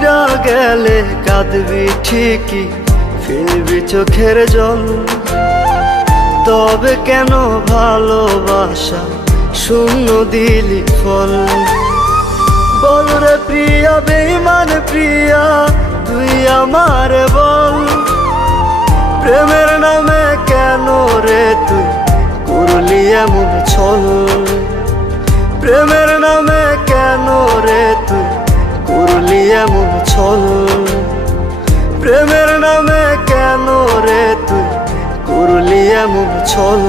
মইরা গেলে কাঁদবি ঠিকই, ফেলবি চোখের জল। তবে কেন ভালোবাসা শূন্য দিলি ফল? বল রে প্রিয়া, বেঈমান প্রিয়া, তুই আমার বল। প্রেমের নামে কেন রে তুই করলি এমন ছল? প্রেমের নামে কেন রে তুই করলি এমন ছল? প্রেমের নামে কেন রে তুই করলি এমন ছল?